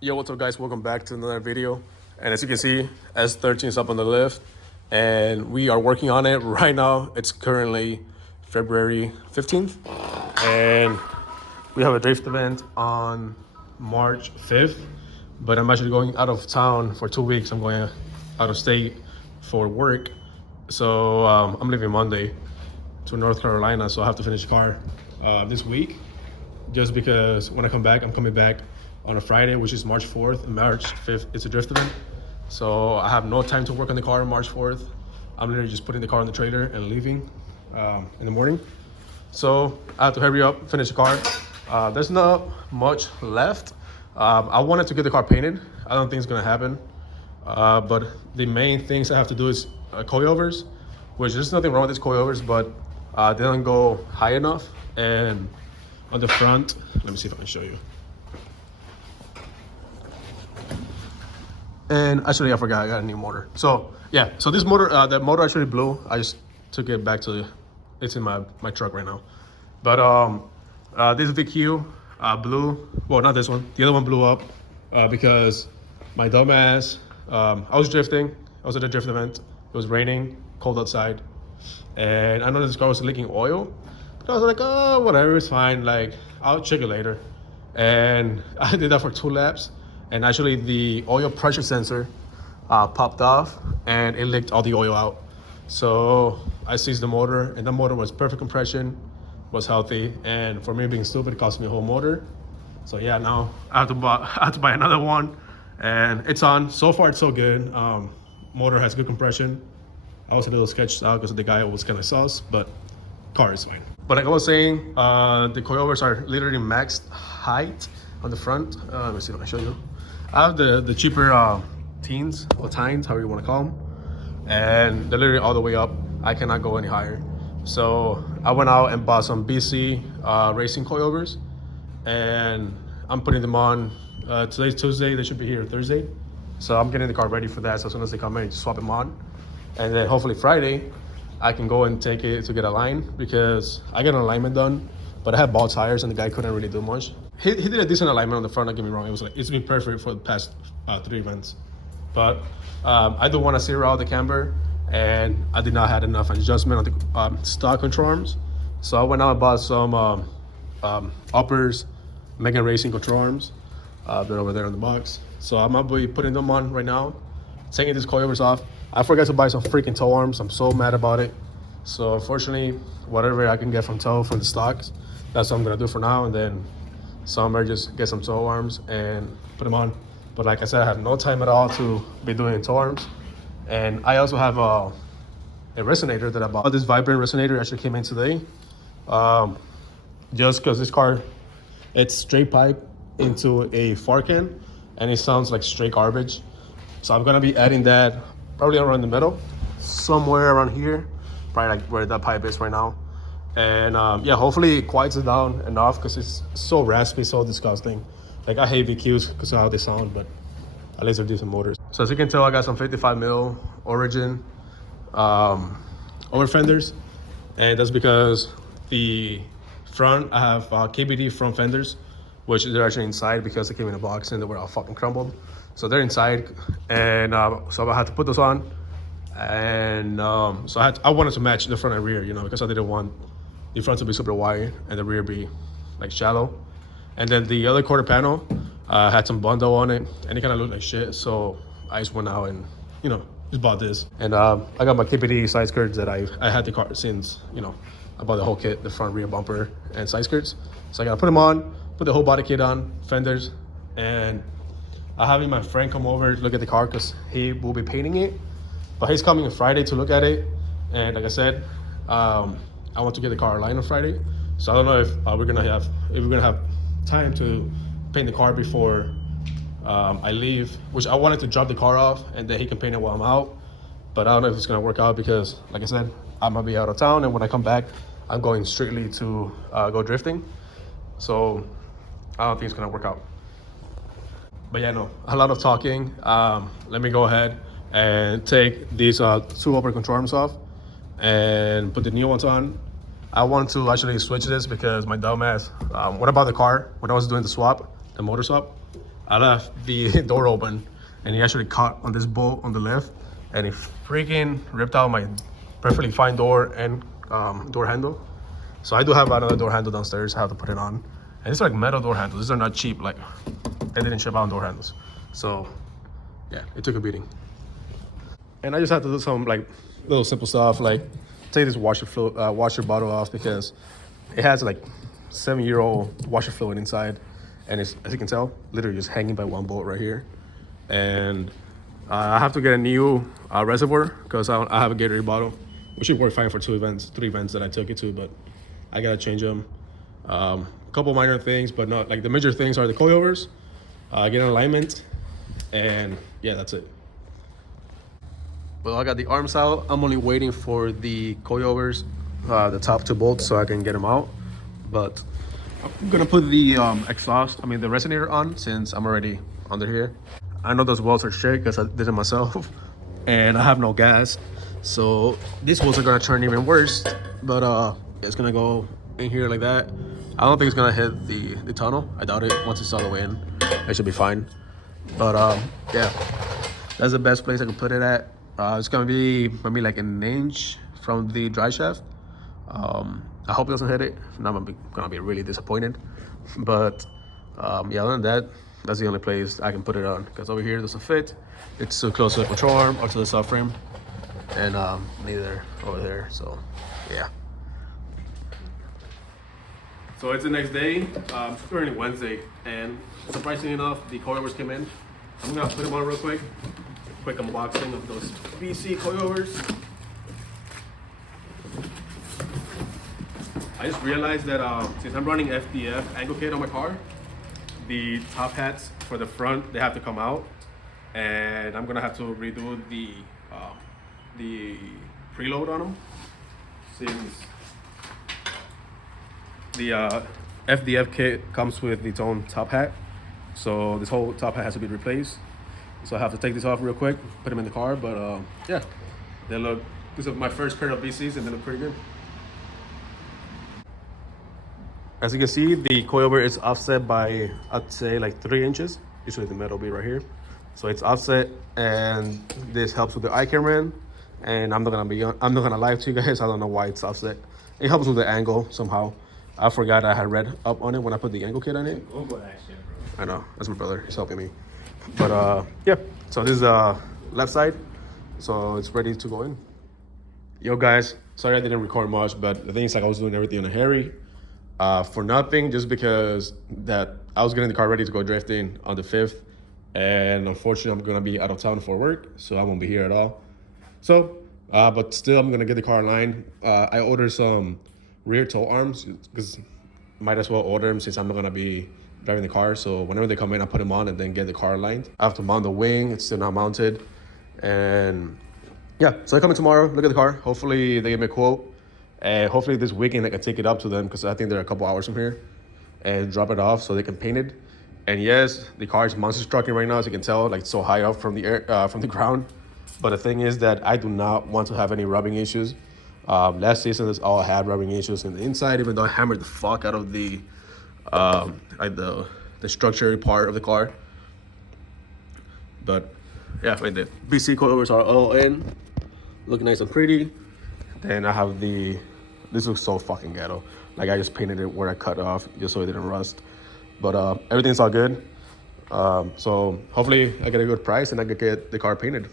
Yo, what's up guys? Welcome back to another video. And as you can see, S13 is up on the lift and we are working on it right now. It's currently February 15th and we have a drift event on March 5th, but I'm actually going out of town for 2 weeks. I'm going out of state for work. So I'm leaving Monday to North Carolina, so I have to finish the car this week, just because when I come back, I'm coming back on a Friday, which is March 4th, and March 5th it's a drift event. So I have no time to work on the car on March 4th. I'm literally just putting the car on the trailer and leaving in the morning. So I have to hurry up, finish the car. There's not much left. I wanted to get the car painted. I don't think it's gonna happen. But the main things I have to do is coilovers, which there's nothing wrong with these coilovers, but they don't go high enough. And on the front, let me see if I can show you. And actually, I forgot, I got a new motor. So yeah, so this motor, that motor actually blew. I just took it back to, it's in my truck right now. But this VQ blew, well, not this one, the other one blew up because my dumbass, I was drifting. I was at a drift event. It was raining, cold outside. And I know this car was leaking oil. But I was like, oh, whatever, it's fine. Like, I'll check it later. And I did that for 2 laps. And actually the oil pressure sensor popped off and it leaked all the oil out. So I seized the motor, and the motor was perfect compression, was healthy. And for me being stupid, it cost me a whole motor. So yeah, now I have to buy another one, and it's on. So far it's so good. Motor has good compression. I was a little sketched out because the guy was kind of sus, but car is fine. But like I was saying, the coilovers are literally maxed height on the front. Let me see if I can show you. I have the cheaper teens or tines, however you want to call them, and they're literally all the way up. I cannot go any higher. So I went out and bought some Bcracing coilovers, and I'm putting them on. Today's Tuesday, they should be here Thursday. So I'm getting the car ready for that. So as soon as they come in, just swap them on. And then hopefully Friday, I can go and take it to get aligned, because I got an alignment done, but I had ball tires and the guy couldn't really do much. He did a decent alignment on the front, don't get me wrong. It's been perfect for the past 3 events. But I do want to zero out the camber, and I did not have enough adjustment on the stock control arms. So I went out and bought some uppers, Bcracing control arms. They're over there in the box. So I'm gonna be putting them on right now, taking these coilovers off. I forgot to buy some freaking tow arms. I'm so mad about it. So unfortunately, whatever I can get from tow from the stocks, that's what I'm gonna do for now. And then summer, just get some tow arms and put them on. But like I said, I have no time at all to be doing tow arms. And I also have a resonator that I bought. This vibrant resonator actually came in today. Just because this car, it's straight pipe into a far can, and it sounds like straight garbage. So I'm gonna be adding that probably around the middle, somewhere around here, probably like where that pipe is right now. And yeah, hopefully it quiets it down enough, because it's so raspy, so disgusting. Like, I hate VQs because of how they sound, but at least they're decent motors. So as you can tell, I got some 55 mil Origin over fenders, and that's because the front, I have KBD front fenders, which they're actually inside because they came in a box and they were all fucking crumbled. So they're inside, and so I had to put those on. And so I wanted to match the front and rear, you know, because I didn't want the front to be super wide and the rear be like shallow. And then the other quarter panel had some bundle on it, and it kind of looked like shit. So I just went out and, you know, just bought this. And I got my KPD side skirts that I had the car since, you know, I bought the whole kit, the front, rear bumper, and side skirts. So I gotta put them on, put the whole body kit on, fenders, and I'm having my friend come over to look at the car because he will be painting it. But he's coming on Friday to look at it. And like I said, I want to get the car aligned on Friday. So I don't know if we're gonna have time to paint the car before I leave, which I wanted to drop the car off and then he can paint it while I'm out. But I don't know if it's gonna work out, because like I said, I'm gonna be out of town, and when I come back, I'm going strictly to go drifting. So I don't think it's gonna work out. But yeah, no, a lot of talking. Let me go ahead and take these 2 upper control arms off and put the new ones on. I want to actually switch this because my dumbass, when I bought the car, when I was doing the swap, the motor swap, I left the door open, and he actually caught on this bolt on the left, and he freaking ripped out my perfectly fine door and door handle. So I do have another door handle downstairs. I have to put it on, and it's like metal door handles. These are not cheap. Like, they didn't ship out door handles. So yeah, it took a beating. And I just had to do some like little simple stuff, like take this washer bottle off, because it has like 7-year-old washer fluid inside, and it's, as you can tell, literally just hanging by one bolt right here. And I have to get a new reservoir, because I have a Gatorade bottle, which should work fine for 3 events that I took it to, but I gotta change them. A couple minor things, but not like the major things are the coilovers, get an alignment, and yeah, that's it. Well, I got the arms out. I'm only waiting for the coilovers, the top 2 bolts, so I can get them out. But I'm gonna put the exhaust, the resonator on, since I'm already under here. I know those welds are straight because I did it myself, and I have no gas, so these welds are gonna turn even worse. But it's gonna go in here like that. I don't think it's gonna hit the tunnel. I doubt it. Once it's all the way in, it should be fine. But yeah, that's the best place I can put it at. It's gonna be maybe like an inch from the drive shaft. I hope it doesn't hit it. If not, I'm gonna be really disappointed. But yeah, other than that, that's the only place I can put it on, because over here it doesn't fit. It's too close to the control arm or to the subframe, and neither over there. So yeah. So it's the next day. It's currently Wednesday, and surprisingly enough, the coilovers came in. I'm gonna put them on real quick. Quick unboxing of those BC coilovers. I just realized that since I'm running FDF angle kit on my car, the top hats for the front, they have to come out, and I'm gonna have to redo the preload on them, since the FDF kit comes with its own top hat. So this whole top hat has to be replaced. So I have to take this off real quick, put them in the car. But yeah, they look, this is my first pair of BCs, and they look pretty good. As you can see, the coilover is offset by, I'd say, like 3 inches. Usually the metal will be right here. So it's offset, and this helps with the eye camera. And I'm not gonna lie to you guys, I don't know why it's offset. It helps with the angle somehow. I forgot I had read up on it when I put the angle kit on it. I know, that's my brother, he's helping me. But yeah, so this is left side, so it's ready to go in. Yo guys, sorry I didn't record much, but the thing is, like, I was doing everything in a hurry for nothing, just because that I was getting the car ready to go drifting on the 5th, and unfortunately I'm gonna be out of town for work, so I won't be here at all. So but still, I'm gonna get the car aligned. I ordered some rear tow arms, because might as well order them since I'm not gonna be driving the car. So whenever they come in, I put them on and then get the car aligned. I have to mount the wing, it's still not mounted. And yeah, so they're coming tomorrow, look at the car. Hopefully they give me a quote, and hopefully this weekend I can take it up to them, because I think they're a couple hours from here, and drop it off so they can paint it. And yes, the car is monster trucking right now, as you can tell, like, it's so high up from the air, from the ground. But the thing is that I do not want to have any rubbing issues. Last season, this all had rubbing issues in the inside, even though I hammered the fuck out of the like the structure part of the car. But yeah, right, the BC coilovers are all in, looking nice and pretty. Then I have this looks so fucking ghetto. Like, I just painted it where I cut off just so it didn't rust. But everything's all good. So hopefully I get a good price and I can get the car painted.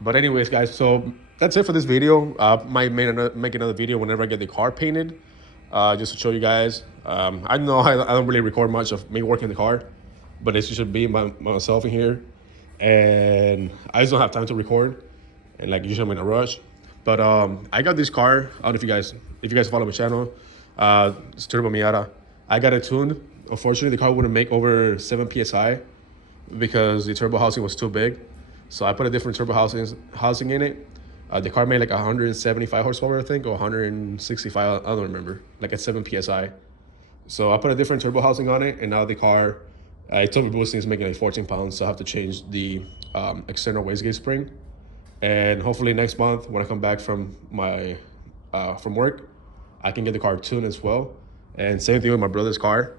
But anyways, guys, so that's it for this video. Might make another video whenever I get the car painted, just to show you guys. I know I don't really record much of me working the car, but it should be myself in here, and I just don't have time to record, and like usually I'm in a rush. But I got this car. I don't know if you guys follow my channel. It's Turbo Miata. I got it tuned. Unfortunately, the car wouldn't make over 7 psi because the turbo housing was too big. So I put a different turbo housing in it. The car made like 175 horsepower, I think, or 165, I don't remember, like at 7 psi. So I put a different turbo housing on it, and now the car, it told me boosting is making like 14 pounds, so I have to change the external wastegate spring. And hopefully next month, when I come back from my from work, I can get the car tuned as well. And same thing with my brother's car.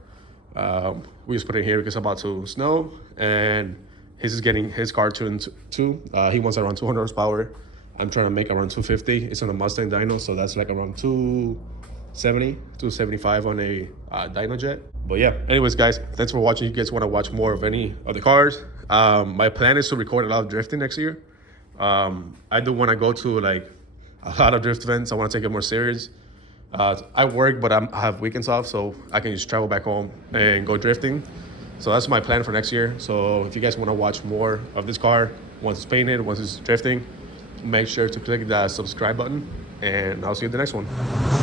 We just put it here because it's about to snow, and he's just getting his car tuned too. He wants around 200 horsepower. I'm trying to make around 250. It's on a Mustang dyno, so that's like around 270, 275 on a dyno jet. But yeah, anyways, guys, thanks for watching. If you guys want to watch more of any of the cars, my plan is to record a lot of drifting next year. I do want to go to like a lot of drift events. I want to take it more serious. I work, but I have weekends off, so I can just travel back home and go drifting. So that's my plan for next year. So if you guys want to watch more of this car, once it's painted, once it's drifting, make sure to click that subscribe button, and I'll see you in the next one.